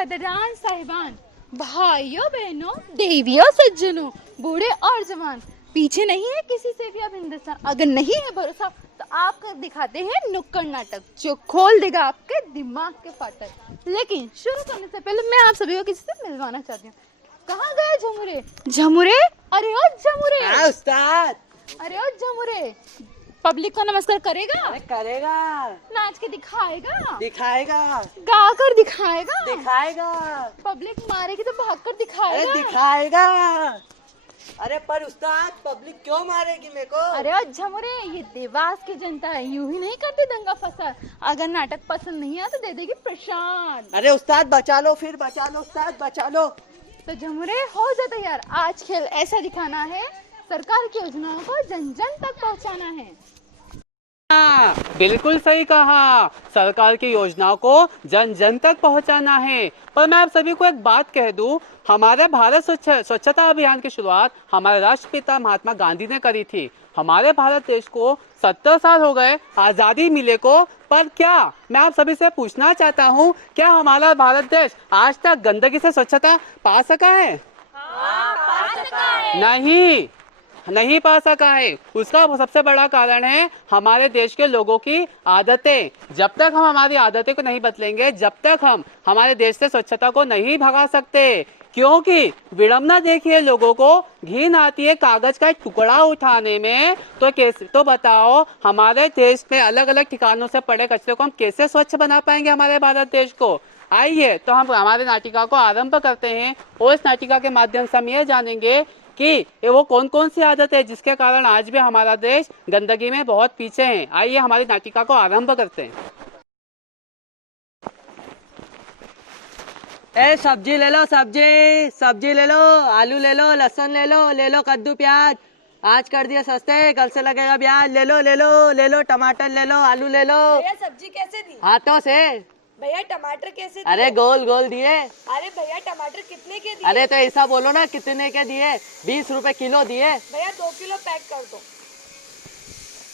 कदरान साहिबान, भाइयों बहनों, देवियों सज्जनों, बूढ़े और जवान, पीछे नहीं है किसी से भी अब हिंदुस्तान। अगर नहीं है भरोसा तो आपको दिखाते हैं नुक्कड़ नाटक जो खोल देगा आपके दिमाग के फाटक। लेकिन शुरू करने से पहले मैं आप सभी को किसी से मिलवाना चाहती हूँ। कहाँ गए झमुरे? झमुरे? अरे ओ झमुरे! हाँ उस्ताद। अरे ओ झमुरे, पब्लिक को नमस्कार करेगा? अरे करेगा। नाच के दिखाएगा? दिखाएगा। गा कर दिखाएगा? दिखाएगा। पब्लिक मारेगी तो भाग कर दिखाएगा? अरे दिखाएगा। अरे पर उस्ताद पब्लिक क्यों मारेगी मेरे को? अरे ओ झमुरे, ये देवास की जनता है, यूं ही नहीं करती दंगा फसाद। अगर नाटक पसंद नहीं आया तो दे देगी प्रशांत। अरे उस्ताद बचा लो, फिर बचा लो उस्ताद, बचा लो। तो झमुरे हो जा तैयार, आज खेल ऐसा दिखाना है, सरकार की योजनाओं को जन जन तक पहुंचाना है। हाँ, बिल्कुल सही कहा, सरकार की योजनाओं को जन जन तक पहुंचाना है। पर मैं आप सभी को एक बात कह दूं, हमारे भारत स्वच्छता अभियान की शुरुआत हमारे राष्ट्रपिता महात्मा गांधी ने करी थी। हमारे भारत देश को 70 साल हो गए आज़ादी मिले को, पर क्या मैं आप सभी से पूछना चाहता हूँ, क्या हमारा भारत देश आज तक गंदगी से स्वच्छता पा सका है? हाँ, पा सका है। नहीं पा सका है। उसका सबसे बड़ा कारण है हमारे देश के लोगों की आदतें। जब तक हम हमारी आदतें को नहीं बदलेंगे, जब तक हम हमारे देश से स्वच्छता को नहीं भगा सकते। क्योंकि विडम्बना देखिए, लोगों को घिन आती है कागज का एक टुकड़ा उठाने में, तो कैसे, तो बताओ हमारे देश में अलग अलग ठिकानों से पड़े कचरे को हम कैसे स्वच्छ बना पाएंगे हमारे भारत देश को? आइए तो हम हमारे नाटिका को आरंभ करते हैं और इस नाटिका के माध्यम से हम ये जानेंगे कि वो कौन कौन सी आदत है जिसके कारण आज भी हमारा देश गंदगी में बहुत पीछे है। आइए हमारी नाटिका को आरंभ करते हैं। ए सब्जी ले लो, सब्जी ले लो, आलू ले लो, लहसुन ले लो कद्दू प्याज। आज कर दिया सस्ते, कल से लगेगा ब्याज। ले लो टमाटर ले लो, आलू ले लो। भैया सब्जी कैसे दी? हाथों से। भैया टमाटर कैसे दिए? अरे गोल गोल दिए। अरे भैया टमाटर कितने के दिए? अरे तो ऐसा बोलो ना, कितने के दिए? 20 रुपए किलो दिए। भैया 2 किलो पैक कर दो।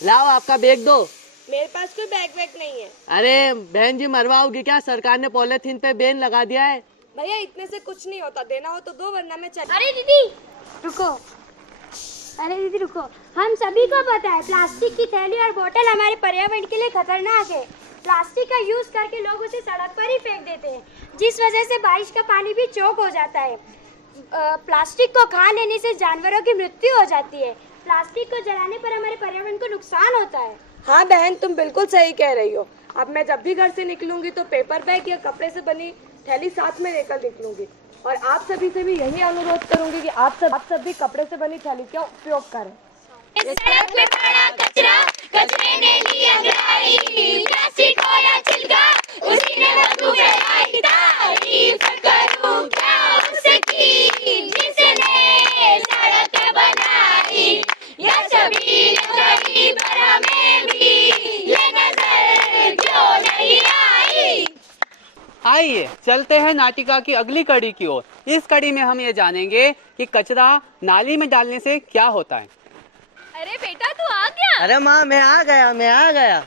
लाओ आपका बैग दो। मेरे पास कोई बैग वैग नहीं है। अरे बहन जी मरवाओगी क्या? सरकार ने पॉलिथीन पे बैन लगा दिया है। भैया इतने से कुछ नहीं होता, देना हो तो दो वरना मैं चल। अरे दीदी रुको, हम सभी को पता है प्लास्टिक की थैली और बोतल हमारे पर्यावरण के लिए खतरनाक है। प्लास्टिक का यूज करके लोग उसे सड़क पर ही फेंक देते हैं, जिस वजह से बारिश का पानी भी चौक हो जाता है। प्लास्टिक को खा लेने से जानवरों की मृत्यु हो जाती है। प्लास्टिक को जलाने पर हमारे पर्यावरण को नुकसान होता है। हाँ बहन, तुम बिल्कुल सही कह रही हो। अब मैं जब भी घर से निकलूंगी तो पेपर बैग या कपड़े से बनी थैली साथ में लेकर निकलूंगी। और आप सभी से भी यही अनुरोध करूंगी कि आप सब भी कपड़े से बनी थैली का उपयोग करें। सड़क पे पड़ा कचरा, कचरे ने ली अंगड़ाई, प्लास्टिक हो या छिलका, उसी ने बदबू फैलाई। तारीफ करूं क्या उसकी जिसने सड़क बनाई, या शबीर करी पर हमें भी ये नजर क्यों नहीं आई। आइए चलते हैं नाटिका की अगली कड़ी की ओर। इस कड़ी में हम ये जानेंगे कि कचरा नाली में डालने से क्या होता है। अरे बेटा तू आ गया? अरे माँ मैं आ गया।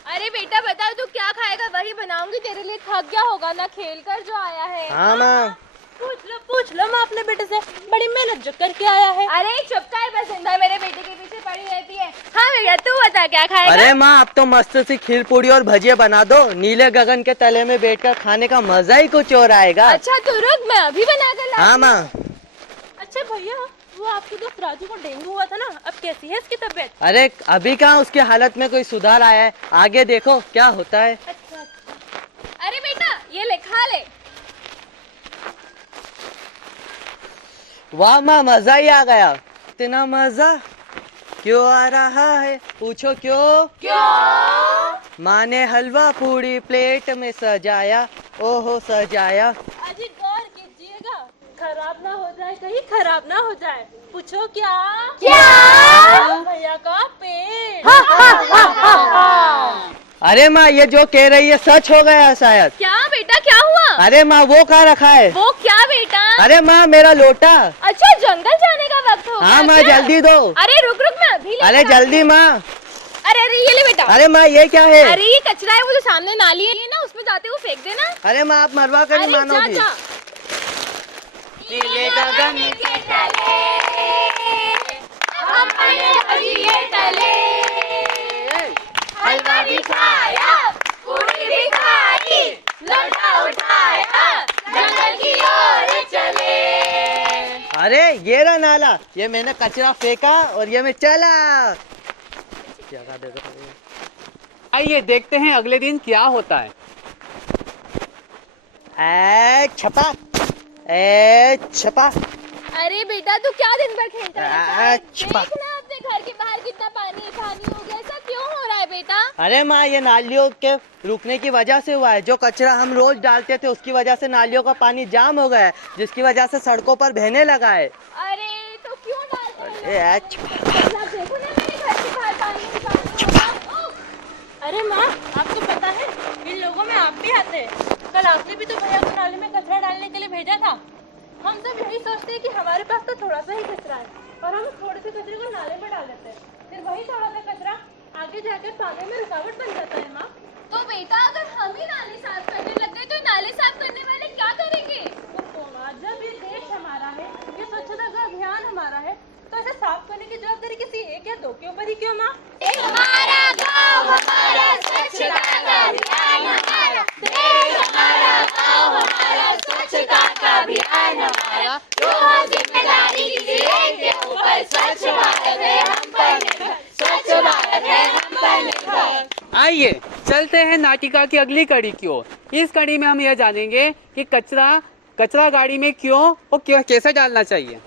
अरे बेटा बता तू क्या खाएगा, वही बनाऊंगी तेरे लिए। थक गया होगा ना खेल कर जो आया है। हाँ माँ। पूछ लो माँ अपने बेटे से, बड़ी मेहनत जो करके आया है। अरे चुप कर, बस जिंदा मेरे बेटे के पीछे पड़ी रहती है। हाँ भैया तू बता क्या खाएगा? अरे माँ अब तो मस्त सी खीर पूड़ी और भजिया बना दो, नीले गगन के तले में बैठकर खाने का मजा ही कुछ और आएगा। अच्छा तू रुक, मैं अभी बना कर ला। हाँ माँ। अच्छा भैया, वो आपके दोस्त राजू को डेंगू हुआ था ना, अब कैसी है इसकी तबीयत? अरे अभी कहाँ उसकी हालत में कोई सुधार आया है, आगे देखो क्या होता है। अच्छा। अरे बेटा ये ले, खा ले। वाह माँ मजा ही आ गया। इतना मजा क्यों आ रहा है, पूछो क्यों? माँ ने हलवा पूरी प्लेट में सजाया, ओहो सजाया। अजी गौर कीजिएगा, खराब ना हो जाए, कहीं खराब ना हो जाए। पूछो क्या? भैया का पेट। अरे माँ ये जो कह रही है सच हो गया शायद। क्या बेटा क्या हुआ? अरे माँ वो कहाँ रखा है? वो क्या बेटा? अरे माँ मेरा लोटा। अच्छा जंगल जाने का वक्त हो गया हाँ माँ क्या? जल्दी दो। अरे रुक रुक, मैं अभी अरे जल्दी माँ। अरे ये ले बेटा। अरे माँ ये क्या है? अरे ये कचरा है, वो जो सामने नाली है ना, उसमें जाते हुए फेंक देना। अरे माँ आप मरवा कर अरे मानोगी। जा नीले गगन के तले अपने भजिए तले हलवा भी खाया पूरी भी खाई लोटा उठाया जंगल की ओर चले। अरे ये रहा नाला, ये मैंने कचरा फेंका और ये मैं चला। आइए देखते हैं अगले दिन क्या होता है। छपा ए छपा। अरे बेटा तू क्या दिन भर खेलता रहता है? छपा। देख ना अपने घर के बाहर कितना पानी पानी हो गया, ऐसा क्यों हो रहा है बेटा? अरे माँ, ये नालियों के रुकने की वजह से हुआ है। जो कचरा हम रोज डालते थे उसकी वजह से नालियों का पानी जाम हो गया है, जिसकी वजह से सड़कों पर बहने लगा है। अरे तो क्यों डालते हैं लोग? ए, छपा। मतलब देखो ना मेरे घर के बाहर पानी पानी हो गया। ओह! अरे माँ, आपको पता है इन लोगों में आप भी आते हैं। कल आपने भी तो भैया को नाले में कचरा डालने के लिए भेजा था। हम सब यही सोचते हैं कि हमारे पास तो थोड़ा सा ही कचरा है और हम थोड़े से कचरे को नाले में डाल देते हैं, फिर वही थोड़ा सा कचरा आगे जाकर पानी में रुकावट बन जाता है। माँ, तो बेटा अगर हम ही नाले साफ करने लग गए तो नाले साफ करने वाले क्या करेंगे? तो माँ, जब ये देश हमारा है, ये स्वच्छता का अभियान हमारा है, तो ऐसे साफ करने की जवाबदारी किसी एक या दो के ऊपर ही क्यों माँ? हमारा गाँव हमारा स्वच्छता का अभियान हमारा, देश हमारा गाँव हमारा स्वच्छता का अभियान हमारा, तो हम जिम्मेदारी किसी एक के ऊपर, स्वच्छ भारत है हम पर निर्भर, स्वच्छ भारत है हम पर निर्भर। आइए चलते हैं नाटिका की अगली कड़ी की ओर। इस कड़ी में हम यह जानेंगे कि कचरा गाड़ी में क्यों और कैसे डालना चाहिए।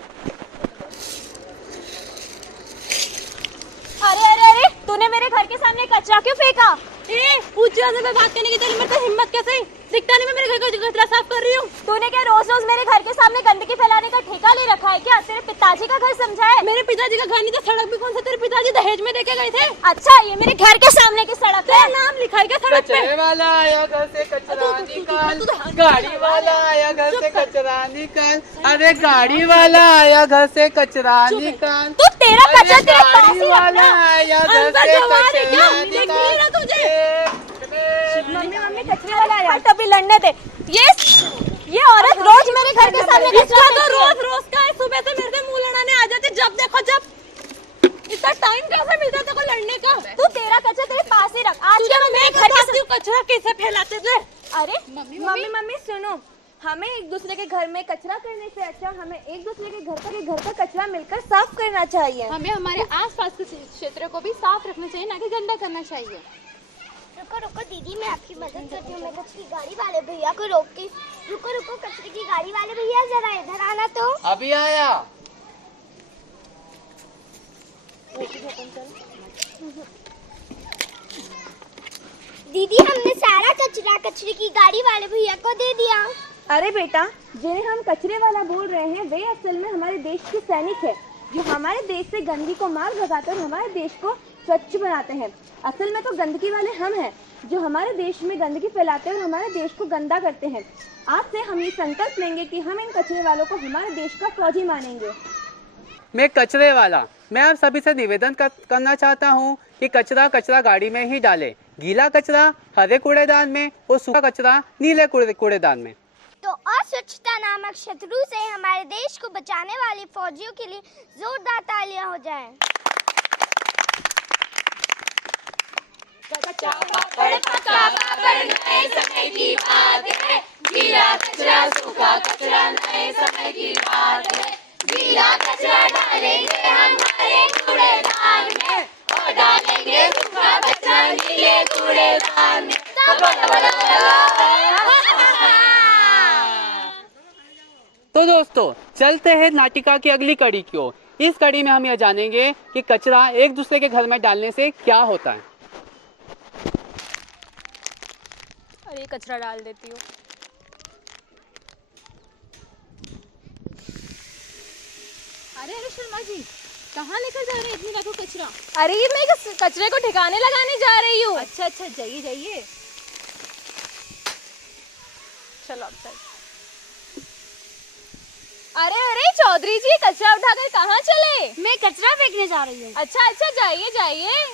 अरे अरे अरे, तूने मेरे घर के सामने कचरा क्यों फेंका? ऊंची आवाज़ में बात करने की तेरी मेरे को हिम्मत कैसे? दिखता नहीं मैं मेरे घर का कचरा साफ कर रही हूँ। तूने क्या रोज रोज मेरे घर के सामने गंदगी फैलाने का ठेका ले रखा है क्या? तेरे पिताजी का घर समझा है? मेरे पिताजी का घर नहीं था, सड़क भी कौन सा तेरे पिताजी दहेज में देके गए थे? अच्छा, ये मेरे घर के सामने की सड़क है। नाम लिखा है क्या सड़क पे? कचरे वाला आया घर से कचरा निकाल, गाड़ी वाला आया घर से कचरा निकाल। अरे गाड़ी वाला आया घर से कचरा निकाल। तू तेरा कचरा तेरे पास गाड़ी ही वाला रखना। आया घर अंदर से जवान है क्या? कचरा देख नहीं रहा तुझे? निकाल। मम्मी मम्मी कचरे वाला आया। हट, अभी लड़ने दे। ये औरत रोज मेरे घर के सामने कचरा इसका तो फेंकती है। रोज रोज का है। सुबह से मेरे से मुंह लड़ाने आ जाते, जब देखो जब। इतना टाइम कैसे मिलता तेरे को लड़ने का? तू तेरा कचरा तेरे पास ही रख। आज तुझे के मैं घर का कचरा कैसे फैलाते थे? अरे मम्मी सुनो, हमें एक दूसरे के घर में कचरा करने से अच्छा हमें एक दूसरे के घर का कचरा मिलकर साफ करना चाहिए। हमें हमारे आसपास के क्षेत्र को भी साफ रखना चाहिए, ना कि गंदा करना चाहिए। रुको रुको दीदी, मैं आपकी मदद करती हूँ। मैं कचरे की गाड़ी वाले भैया को रोकती। रुको रुको, कचरे की गाड़ी वाले भैया जरा इधर आना तो। अभी आया। दीदी हमने सारा कचरा कचरे की गाड़ी वाले भैया को दे दिया। अरे बेटा, जिन्हें हम कचरे वाला बोल रहे हैं वे असल में हमारे देश के सैनिक है, जो हमारे देश से गंदगी को मार भगाते और हमारे देश को स्वच्छ बनाते हैं। असल में तो गंदगी वाले हम हैं, जो हमारे देश में गंदगी फैलाते हैं और हमारे देश को गंदा करते हैं। आज से हम ये संकल्प लेंगे कि हम इन कचरे वालों को हमारे देश का फौजी मानेंगे। मैं कचरे वाला, मैं आप सभी से निवेदन करना चाहता हूँ कि कचरा गाड़ी में ही डालें। गीला कचरा हरे कूड़ेदान में और सूखा कचरा नीले कूड़ेदान में। तो अस्वच्छता नामक शत्रु से हमारे देश को बचाने वाले फौजियों के लिए जोरदार तालियां हो जाएं। नए समय की बात है, गीला कचरा सूखा कचरा नए समय की बात है। गीला कचरा डालेंगे हमारे कूड़ेदान में और डालेंगे सूखा कचरा नीले कूड़ेदान में। तो दोस्तों चलते हैं नाटिका की अगली कड़ी की ओर। इस कड़ी में हम यह जानेंगे कि कचरा एक दूसरे के घर में डालने से क्या होता है। अरे कचरा डाल देती हूँ। अरे अरे शर्मा जी, कहाँ लेकर जा रहे हैं इतनी लाखों कचरा? अरे ये मैं कचरे को ठिकाने लगाने जा रही हूँ। अच्छा अच्छा, जाइए जाइए। चलो अब चल। अरे अरे चौधरी जी, कचरा उठाकर कहाँ चले? मैं कचरा फेंकने जा रही हूँ। अच्छा अच्छा, जाइए जाइए।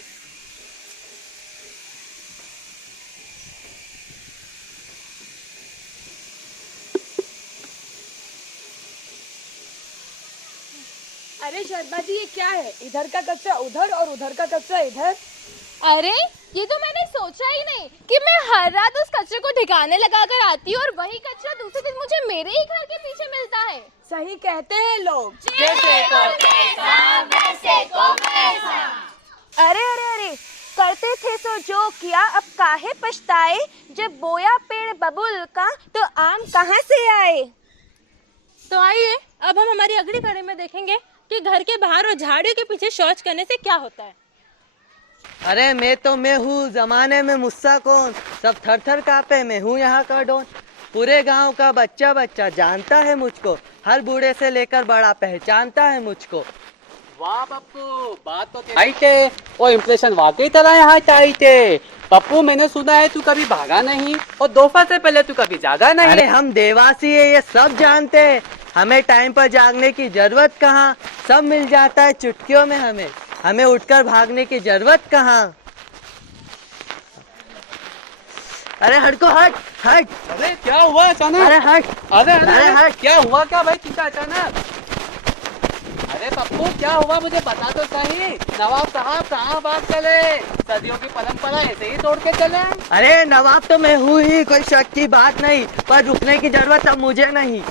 अरे शर्मा जी, ये क्या है? इधर का कचरा उधर और उधर का कचरा इधर। अरे ये तो मैंने सोचा ही नहीं कि मैं हर रात उस कचरे को ठिकाने लगा कर आती हूँ और वही कचरा दूसरे दिन मुझे मेरे ही घर के पीछे मिलता है। सही कहते हैं लोग। अरे अरे अरे, करते थे सो जो किया, अब काहे पछताए। जब बोया पेड़ बबुल का तो आम कहाँ से आए। तो आइए अब हम हमारी अगली कड़ी में देखेंगे कि घर के बाहर और झाड़ियों के पीछे शौच करने से क्या होता है। अरे मैं हूँ जमाने में मुस्सा कौन, सब थर थर कांपे, मैं हूँ यहाँ का डॉन। पूरे गांव का बच्चा बच्चा जानता है मुझको, हर बूढ़े से लेकर बड़ा पहचानता है मुझको। वाह पप्पू, बात तो टाइट है। वो इम्प्रेशन वाकई तरह यहाँ टाइट है। पप्पू, मैंने सुना है तू कभी भागा नहीं और दोपहर से पहले तू कभी जागा नहीं। अरे हम देवासी है, ये सब जानते हैं, हमें टाइम पर जागने की जरूरत कहाँ, सब मिल जाता है चुटकियों में हमें उठकर भागने की जरूरत कहाँ। अरे हट को हट हट। अरे क्या हुआ अचानक? अरे हट। अरे अरे अरे हट। क्या हुआ क्या भाई, चिंता अचानक? अरे पप्पू क्या हुआ, मुझे बता तो सही। नवाब साहब कहाँ भाग चले? सदियों की परंपरा ऐसे ही तोड़ के चले। अरे नवाब तो मैं हूँ ही, कोई शक की बात नहीं, पर रुकने की जरूरत अब मुझे नहीं।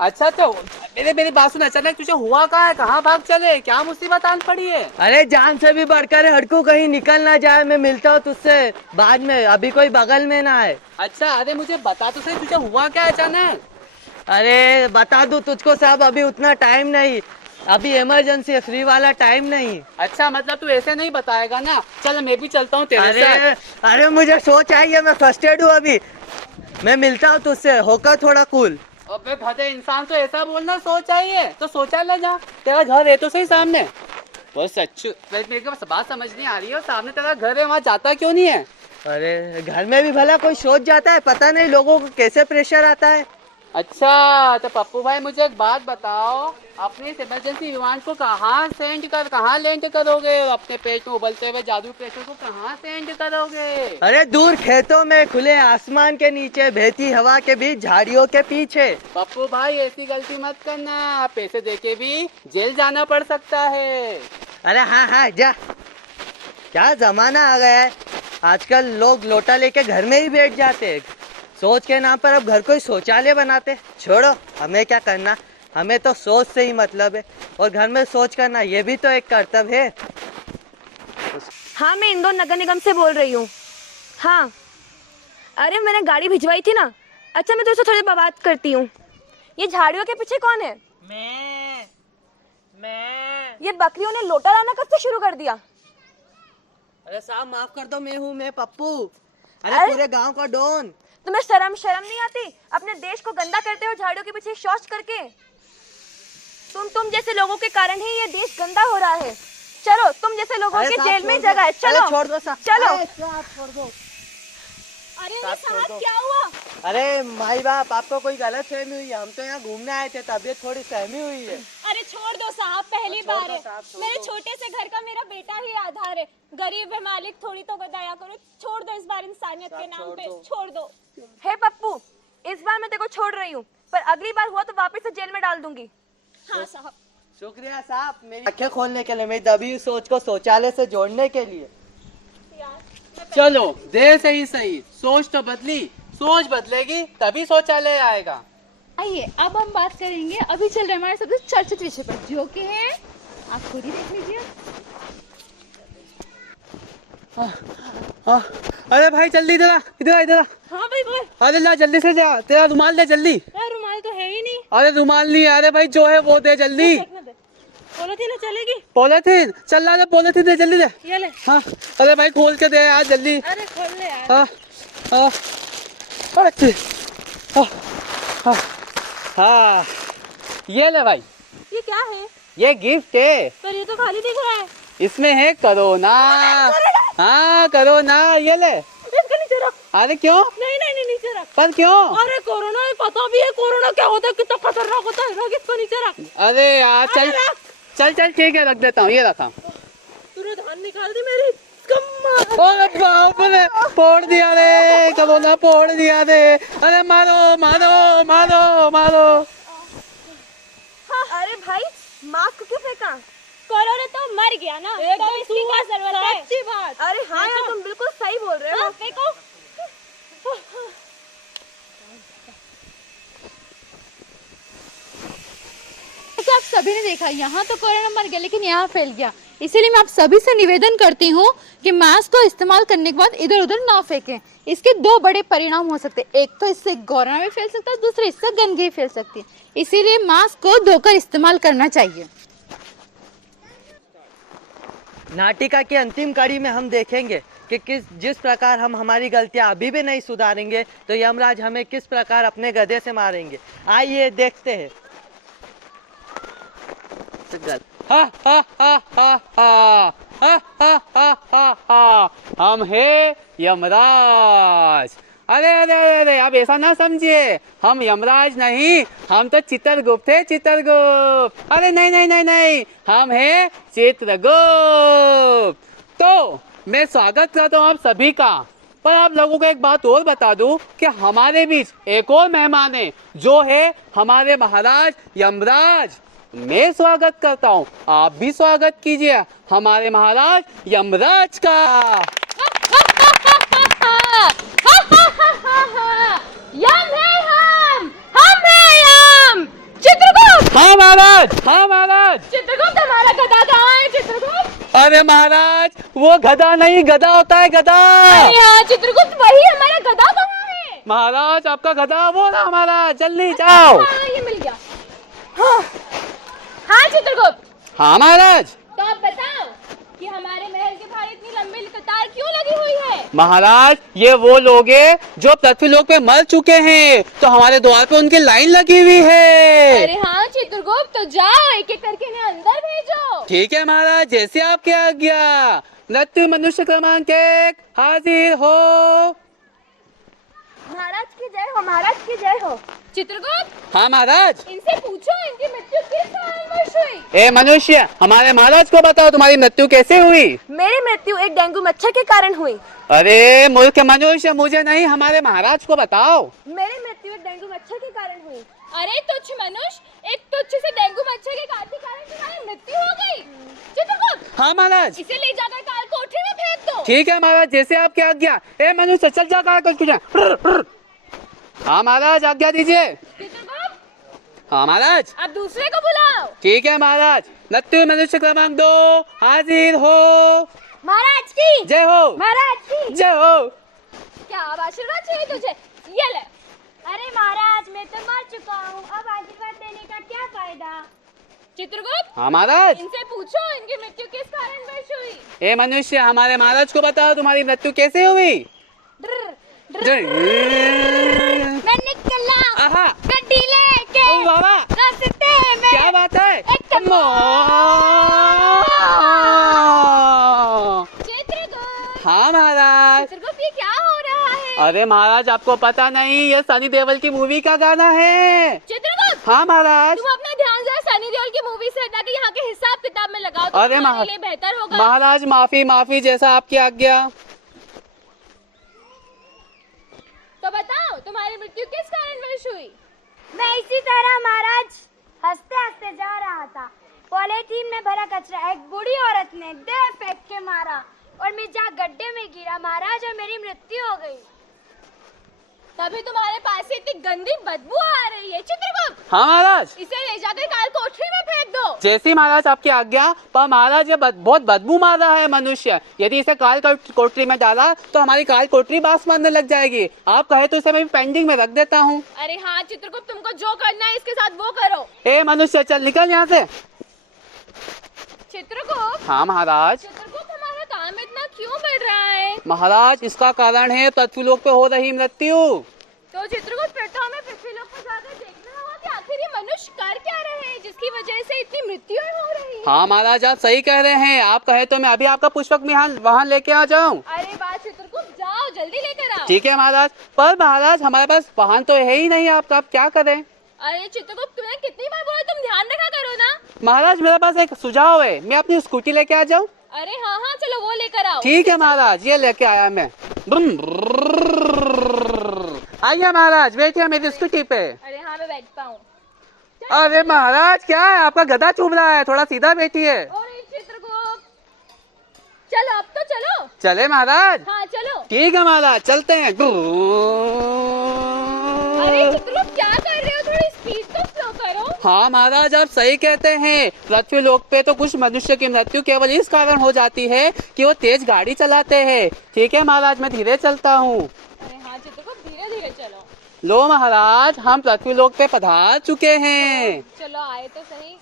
अच्छा तो मेरी बात सुन, अचानक तुझे हुआ क्या है, कहाँ भाग चले, क्या मुसीबत आन पड़ी है? अरे जान से भी बढ़कर हड़कू, कहीं निकल ना जाए, मैं मिलता हूँ तुझसे बाद में, अभी कोई बगल में ना है। अच्छा अरे मुझे बता तो सही, तुझे हुआ क्या अचानक? अरे बता दूं तुझको साहब, अभी उतना टाइम नहीं, अभी इमरजेंसी है, फ्री वाला टाइम नहीं। अच्छा मतलब तू ऐसे नहीं बताएगा ना, चल मैं भी चलता हूँ तेरे साथ। अरे मुझे सोच आई है, मैं फर्स्टेड हूँ अभी, मैं मिलता हूँ तुझसे, होकर थोड़ा कूल। अबे भदे इंसान, तो ऐसा बोलना, सोच आई है तो शौचालय जा, तेरा घर है तो सही सामने। वो सच्चू मेरे को बात समझ नहीं आ रही है, सामने तेरा घर है, वहाँ जाता क्यों नहीं है? अरे घर में भी भला कोई सोच जाता है, पता नहीं लोगों को कैसे प्रेशर आता है। अच्छा तो पप्पू भाई मुझे एक बात बताओ, अपने इस इमरजेंसी विमान को कहाँ लैंड करोगे, और अपने पेट में उबलते हुए जादू प्रेशर को कहाँ सेंड करोगे? अरे दूर खेतों में, खुले आसमान के नीचे, बहती हवा के बीच, झाड़ियों के पीछे। पप्पू भाई ऐसी गलती मत करना, पैसे देके भी जेल जाना पड़ सकता है। अरे हाँ हाँ जा, क्या जमाना आ गया है, आजकल लोग लोटा लेके घर में ही बैठ जाते हैं, सोच के नाम पर अब घर को ही शौचालय बनाते। छोड़ो, हमें क्या करना, हमें तो सोच से ही मतलब है, और घर में सोच करना ये भी तो एक कर्तव्य है। हाँ, मैं इंदौर नगर निगम से बोल रही हूँ। हाँ, अरे मैंने गाड़ी भिजवाई थी ना। अच्छा मैं तुझसे थोड़ी बात करती हूँ। ये झाड़ियों के पीछे कौन है? मैं। ये बकरियों ने लोटा लाना कब से शुरू कर दिया? अरे साहब माफ कर दो, मैं पप्पू, अरे पूरे गांव का डॉन। तुम्हें शर्म नहीं आती अपने देश को गंदा करते हो झाड़ियों के पीछे शौच करके? तुम जैसे लोगों के कारण ही ये देश गंदा हो रहा है। चलो, तुम जैसे लोगों के जेल में जगह है। चलो छोड़ दो साहब, चलो। छोड़ दो। अरे साहब क्या हुआ? अरे माई बाप, आपको कोई गलत फहमी हुई है, हम तो यहाँ घूमने आए थे, तबीयत थोड़ी सहमी हुई है। अरे छोड़ दो साहब, पहली बार है। मेरे छोटे से घर का मेरा बेटा ही आधार है। गरीब है मालिक, थोड़ी तो दया करो। छोड़ दो इस बार इंसानियत के नाम पे, छोड़ दो। हे पप्पू, इस बार मैं तेरे को छोड़ रही हूँ, पर अगली बार हुआ तो वापस से जेल में डाल दूंगी। हाँ साहब। शुक्रिया साहब, मेरी आंखें खोलने के लिए, मेरी दबी सोच को शौचालय से जोड़ने के लिए। चलो देर से ही सही, सोच तो बदली, सोच बदलेगी तभी शौचालय आएगा। आइए अब हम बात करेंगे, अभी चल रहे हमारे सबसे चर्चित विषय पर, जो कि है, आप खुद ही देख लीजिए। अरे भाई जल्दी इधर इधर। हाँ भाई बोल। अरे ला जल्दी से जा, तेरा रुमाल दे जल्दी। यार रुमाल तो है ही नहीं। अरे रुमाल नहीं, अरे भाई जो है वो दे जल्दी। पॉलिथीन ना चलेगी? पॉलिथीन चल रहा है, पॉलिथीन दे जल्दी दे। ये ले। हाँ अरे भाई खोल के दे यार जल्दी। अरे खोल ले यार। हाँ हाँ अच्छे हाँ ये ले भाई, ये क्या है? ये गिफ्ट है। पर ये तो खाली दिख रहा है। इसमें है कोरोना। हाँ कोरोना, ये ले। इसका नीचे रख। अरे क्यों? नहीं नीचे रख। पर क्यों? अरे कोरोना है, पता भी है कोरोना क्या होता है, कितना खतरनाक होता है। रख इसको नीचे रख। अरे यार चल चल ठीक है, रख देता हूँ, ये रखा। तूने धान निकाल दी मेरी। अरे बाप रे, फोड़ दिया रे, कोरोना फोड़ दिया रे। अरे मारो मारो मारो मारो। अरे भाई मास्क क्यों फेंका? कोरोना तो मर गया ना, तो इसकी क्या जरूरत है? सच्ची बात। अरे हाँ यार, तुम बिल्कुल सही बोल रहे हो। हाँ, फेंको। तो आप सभी ने देखा, यहाँ तो कोरोना मर गया लेकिन यहाँ फैल गया। इसीलिए मैं आप सभी से निवेदन करती हूँ कि मास्क को इस्तेमाल करने के बाद इधर उधर ना फेंकें। इसके दो बड़े परिणाम हो सकते हैं, एक तो इससे कोरोना भी फैल सकता है, दूसरे इससे गंदगी फैल सकती है। इसीलिए मास्क को धोकर इस्तेमाल करना चाहिए। नाटिका की अंतिम कड़ी में हम देखेंगे कि जिस प्रकार हम हमारी गलतियां अभी भी नहीं सुधारेंगे तो यमराज हमें किस प्रकार अपने गधे से मारेंगे। आइए देखते हैं। हा हा हा हा हा हा हा हा हा हा, हम है यमराज। अरे अरे अरे अरे, आप ऐसा ना समझिए, हम यमराज नहीं, हम तो चित्रगुप्त है, चित्रगुप्त। अरे नहीं नहीं नहीं नहीं, हम है चित्रगुप्त। तो मैं स्वागत करता हूँ आप सभी का। पर आप लोगों को एक बात और बता दूं कि हमारे बीच एक और मेहमान है जो है हमारे महाराज यमराज। मैं स्वागत करता हूँ, आप भी स्वागत कीजिए हमारे महाराज यमराज का। यम है हम है यम। चित्रगुप्त। हाँ महाराज, हाँ महाराज। चित्रगुप्त, हमारा गधा कहाँ है चित्रगुप्त? अरे महाराज, वो गधा नहीं, गधा होता है, गधा। अरे हाँ चित्रगुप्त, वही हमारा गधा कहाँ है? महाराज आपका गधा वो ना महाराज, जल्दी जाओ। हाँ ये मिल गया। हाँ चित्रगुप्त, हाँ महाराज। तो आप बताओ कि हमारे महल के बाहर इतनी लंबी कतार क्यों लगी हुई है? महाराज ये वो लोग हैं जो पृथ्वीलोक पे मर चुके हैं, तो हमारे द्वार पे उनकी लाइन लगी हुई है। अरे हाँ चित्रगुप्त, तो जाओ एक एक करके इन्हें अंदर भेजो। ठीक है महाराज, जैसे आपकी आज्ञा। मृत्यु मनुष्य क्रमांक 1 हाजिर हो। महाराज की जय हो, महाराज की जय हो। चित्रगुप्त, हाँ महाराज। इनसे पूछो इनकी मृत्यु किस कारणवश हुई? ए मनुष्य, हमारे महाराज को बताओ तुम्हारी मृत्यु कैसे हुई? मेरी मृत्यु एक डेंगू मच्छर के कारण हुई। अरे मूर्ख मनुष्य, मुझे नहीं, हमारे महाराज को बताओ। मेरी मृत्यु एक डेंगू मच्छर के कारण हुई। अरे तुच्छ मनुष्य, एक तुच्छ से डेंगू मच्छर के काट के कारण तुम्हारी मृत्यु हो गई। चित्रगुप्त, हाँ महाराज। इसे ले जाकर काल कोठरी में फेंक दो। ठीक है महाराज, जैसे आपकी आज्ञा। ए मनुष्य चल जा, कहा कुछ। हाँ महाराज, आज्ञा दीजिए। चित्रगुप्त, हाँ महाराज। अब दूसरे को बुलाओ। ठीक है महाराज। मृत्यु मनुष्य क्रमांक 2 हाजिर हो। महाराज की जय हो, महाराज की। जय हो। क्या अब आशीर्वाद चाहिए तुझे? ये ले। अरे महाराज, मैं तो मर चुका हूँ, अब आशीर्वाद देने का क्या फायदा? चित्रगुप्त, हाँ महाराज। इनसे पूछो इनकी मृत्यु किस कारणवश हुई? ए मनुष्य, हमारे महाराज को बताओ तुम्हारी मृत्यु कैसे हुई? मैं निकला आहा, गड्डी लेके ओ बाबा, रास्ते में। क्या बात है? एकदम। चित्रगुप्त, हाँ महाराज। चित्रगुप्त ये क्या हो रहा है? अरे महाराज आपको पता नहीं, ये सनी देओल की मूवी का गाना है। चित्रगुप्त, हाँ महाराज। तुम अपना ध्यान जरा सनी देओल की मूवी से हटा के यहाँ के हिसाब किताब में लगाओ, तो अरे तुम्हारे लिए बेहतर होगा। महाराज माफी माफी, जैसा आपकी आज्ञा। तो बताओ तुम्हारी मृत्यु किस कारणवश हुई? मैं इसी तरह महाराज हंसते हंसते जा रहा था, पॉलीथीन में भरा कचरा एक बूढ़ी औरत ने दे फेंक के मारा और मैं जा गड्ढे में गिरा महाराज, और मेरी मृत्यु हो गई। तभी तुम्हारे पास से इतनी गंदी बदबू आ रही है। चित्रगुप्त, हाँ महाराज। इसे ले जाकर काल कोठरी में फेंक दो। जैसी महाराज आपकी आज्ञा। पर महाराज ये बहुत बदबू मार रहा है मनुष्य, यदि इसे काल कोठरी में डाला तो हमारी काल कोठरी बास मारने लग जाएगी। आप कहे तो इसे मैं पेंडिंग में रख देता हूँ। अरे हाँ चित्रगुप्त, तुमको जो करना है इसके साथ वो करो। ए मनुष्य, चल निकल यहाँ से। चित्रगुप्त, हाँ महाराज। चित्रगुप्त, हमारा काम इतना क्यों बढ़ रहा है? महाराज इसका कारण है पृथ्वीलोक पे हो रही मृत्यु। तो चित्रगुप्त, प्रथम में पृथ्वीलोक पर जाकर देखना होगा कि आखिर ये मनुष्य कर क्या रहे हैं जिसकी वजह से इतनी मृत्युएं हो रही हैं। हाँ महाराज, आप सही कह रहे हैं। आप कहे तो मैं अभी आपका पुष्पक विमान वहाँ लेके आ जाऊँ। अरे बात चित्रगुप्त, जाओ जल्दी लेकर आओ। ठीक है महाराज। पर महाराज हमारे पास वाहन तो है ही नहीं, आप क्या करें? अरे चित्रगुप्त, तुम्हें कितनी बार बोला, तुम ध्यान रखा करो ना। महाराज मेरे पास एक सुझाव है, मैं अपनी स्कूटी लेके आ जाऊँ? अरे हाँ हाँ, चलो वो लेकर आओ। ठीक है महाराज, ये लेके आया मैं। आइए महाराज, बैठिए मेरी स्कूटी पे। अरे हाँ, मैं बैठता हूँ। अरे महाराज क्या है, आपका गधा चुभ रहा है, थोड़ा सीधा बैठिए। अरे चित्रगुप्त, चलो अब तो चलो। चले महाराज? हाँ चलो। ठीक है महाराज, चलते हैं। अरे चित्रगुप्त क्या कर रहे हो, थोड़ी स्पीड तो स्लो करो। हाँ महाराज, आप सही कहते हैं। पृथ्वी लोक पे तो कुछ मनुष्य की मृत्यु केवल इस कारण हो जाती है कि वो तेज गाड़ी चलाते हैं। ठीक है महाराज, मैं धीरे चलता हूँ। अरे हाँ चित्रगुप्त, धीरे धीरे चलो। लो महाराज, हम पृथ्वी लोक पे पधार चुके हैं। चलो आए तो सही।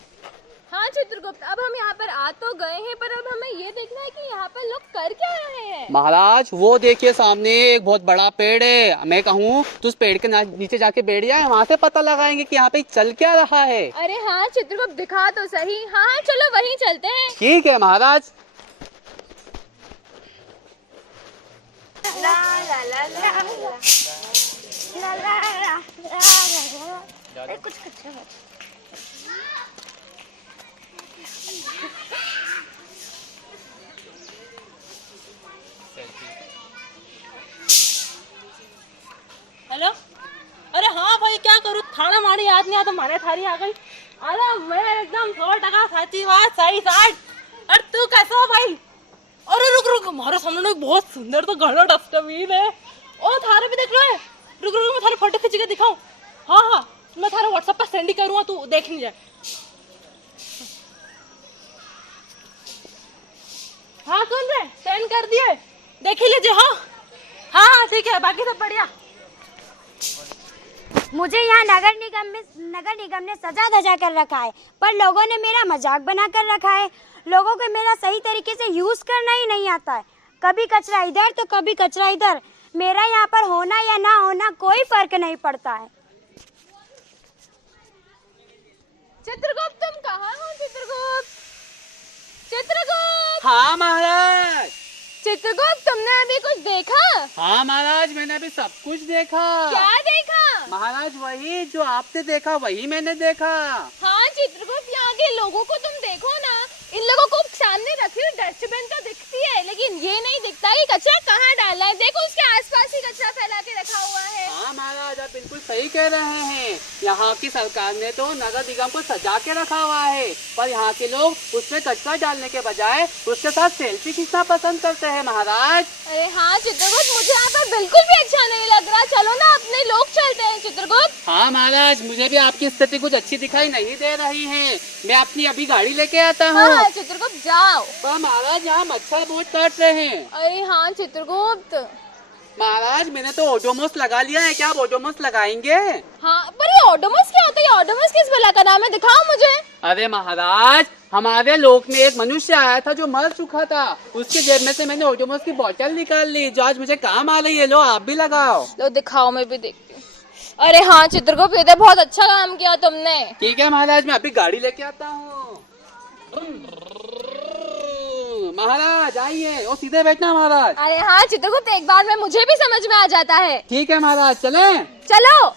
हाँ चित्रगुप्त, अब हम यहाँ पर आ तो गए हैं, पर अब हमें ये देखना है कि यहाँ पर लोग कर क्या रहे हैं। महाराज वो देखिए सामने एक बहुत बड़ा पेड़ है। मैं कहूँ तो उस पेड़ के नीचे जाके बैठ जाए, वहाँ से पता लगाएंगे कि यहाँ पे चल क्या रहा है। अरे हाँ चित्रगुप्त, दिखा तो सही। हाँ हाँ चलो वहीं चलते हैं। ठीक है महाराज। कुछ कच्चा हेलो, अरे हाँ भाई क्या करूँ, थाना मारी याद नहीं आता, मारे थारी आ गई। अरे मैं एकदम 100% सच्ची बात, सही साठ। अरे तू कैसा हो भाई? अरे रुक रुक, हमारे सामने ना एक बहुत सुंदर तो घना डस्टबिन है। ओ थारे भी देख लो है। रुक रुक, मैं थारे फोटो खींच के दिखाऊं? हाँ हाँ, मैं थारे व्हाट्सएप पर सेंड ही करूँगा, तू देख नहीं जाए। हाँ सुन रहे, सेंड कर दिए, देख ही लीजिए। हाँ हाँ हाँ ठीक है, बाकी सब बढ़िया। मुझे यहाँ नगर निगम ने सजा धजा कर रखा है, पर लोगों ने मेरा मजाक बना कर रखा है। लोगों को मेरा सही तरीके से यूज करना ही नहीं आता है। कभी कचरा इधर तो कभी कचरा इधर। मेरा यहाँ पर होना या ना होना कोई फर्क नहीं पड़ता है। चित्रगुप्त तुम कहाँ हो? चित्रगुप्त, चित्रगुप्त। हाँ महाराज। चित्रगुप्त तुमने अभी कुछ देखा? हाँ महाराज, मैंने अभी सब कुछ देखा। क्या देखा? महाराज वही जो आपने देखा वही मैंने देखा। हाँ चित्रगुप्त, यहाँ के लोगों को तुम देखो ना, इन लोगों को सामने रखी हुई डस्टबिन तो दिखती है, लेकिन ये नहीं दिखता कि कचरा कहाँ डालना है। देखो उसके आसपास ही कचरा फैला के रखा हुआ है। हाँ महाराज, आप बिल्कुल सही कह रहे हैं। यहाँ की सरकार ने तो नगर निगम को सजा के रखा हुआ है, पर यहाँ के लोग उसमें कचरा डालने के बजाय उसके साथ सेल्फी खींचना पसंद करते हैं महाराज। अरे हाँ चित्रगुप्त, मुझे यहाँ पर बिल्कुल भी अच्छा नहीं लग रहा। चलो ना अपने लोग चलते हैं चित्रगुप्त। हाँ महाराज, मुझे भी आपकी स्थिति कुछ अच्छी दिखाई नहीं दे रही है। मैं अपनी अभी गाड़ी लेके आता हूँ। हाँ चित्रगुप्त जाओ। पर महाराज यहाँ मच्छर बहुत काट रहे हैं। अरे हाँ चित्रगुप्त। महाराज मैंने तो ओडोमोस लगा लिया है, क्या आप ओडोमोस लगाएंगे? हाँ पर ये ओडोमस क्या होता है? ये ओडोमस किस भला का नाम है, दिखाओ मुझे। अरे महाराज, हमारे लोक में एक मनुष्य आया था जो मर चुका था। उसके जेब में से मैंने ओडोमोस की बोतल निकाल ली, जो आज मुझे काम आ रही है। लो आप भी लगाओ। लो दिखाओ, मैं भी देखती हूँ। अरे हाँ चित्रगुप्त, ये तो बहुत अच्छा काम किया तुमने। ठीक है महाराज, मैं अभी गाड़ी लेके आता हूँ। महाराज आइए, वो सीधे बैठना महाराज। अरे हाँ चित्रगुप्त, एक बार में मुझे भी समझ में आ जाता है। ठीक है महाराज, चलें? चलो।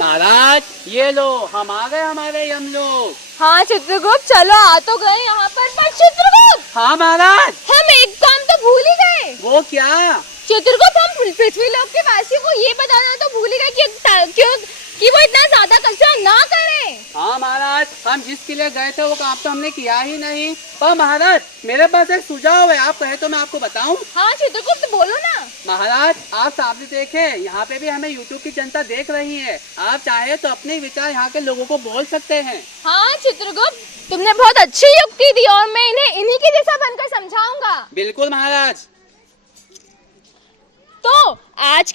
महाराज ये लो, हम आ गए हमारे यम लोग। हाँ चित्रगुप्त, चलो आ तो गए यहाँ पर चित्रगुप्त हाँ महाराज। हम एक काम तो भूल ही गए। वो क्या? चित्रगुप्त, हम पृथ्वी लोक के वासियों को ये बताना तो भूल ही गए कि वो इतना ज्यादा कचरा ना करें। हाँ महाराज, हम जिसके लिए गए थे वो काम तो हमने किया ही नहीं। पर महाराज मेरे पास एक सुझाव है, आप कहे तो मैं आपको बताऊं? हाँ चित्रगुप्त बोलो ना। महाराज आप सामने देखें, यहाँ पे भी हमें यूट्यूब की जनता देख रही है। आप चाहे तो अपने विचार यहाँ के लोगों को बोल सकते हैं। हाँ चित्रगुप्त, तुमने बहुत अच्छी युक्ति दी और मैं इन्हें इन्हीं के जैसा बनकर समझाऊंगा। बिल्कुल महाराज। तो आज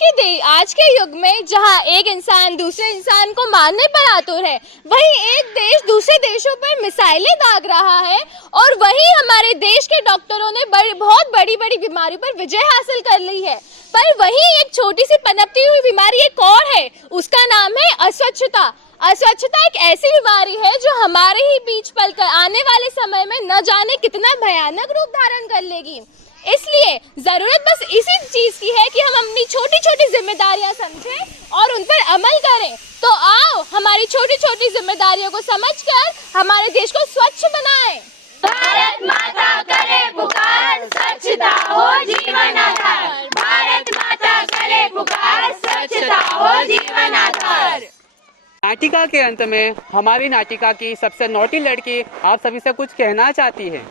के युग में जहाँ एक इंसान दूसरे इंसान को मारने पर आतुर है, वहीं एक देश दूसरे देशों पर मिसाइलें दाग रहा है, और वहीं हमारे देश के डॉक्टरों ने बहुत बड़ी बड़ी बीमारी पर विजय हासिल कर ली है। पर वहीं एक छोटी सी पनपती हुई बीमारी एक और है, उसका नाम है अस्वच्छता। अस्वच्छता एक ऐसी बीमारी है जो हमारे ही बीच पलकर आने वाले समय में न जाने कितना भयानक रूप धारण कर लेगी। इसलिए जरूरत बस इसी चीज की है कि हम अपनी छोटी छोटी जिम्मेदारियां समझें और उन पर अमल करें। तो आओ हमारी छोटी छोटी जिम्मेदारियों को समझकर हमारे देश को स्वच्छ बनाएं। भारत माता करे पुकार, स्वच्छता हो जीवन आधार। भारत माता करे पुकार, नाटिका के अंत में हमारी नाटिका की सबसे नौटी लड़की आप सभी से कुछ कहना चाहती है।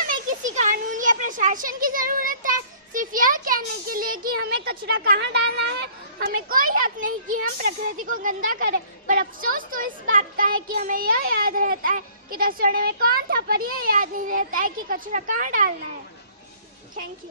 हमें किसी कानून या प्रशासन की जरूरत है, सिर्फ यह कहने के लिए कि हमें कचरा कहाँ डालना है। हमें कोई हक नहीं कि हम प्रकृति को गंदा करें, पर अफसोस तो इस बात का है कि हमें यह याद रहता है कि रसोड़े में कौन था, पर यह याद नहीं रहता है कि कचरा कहाँ डालना है। Thank you.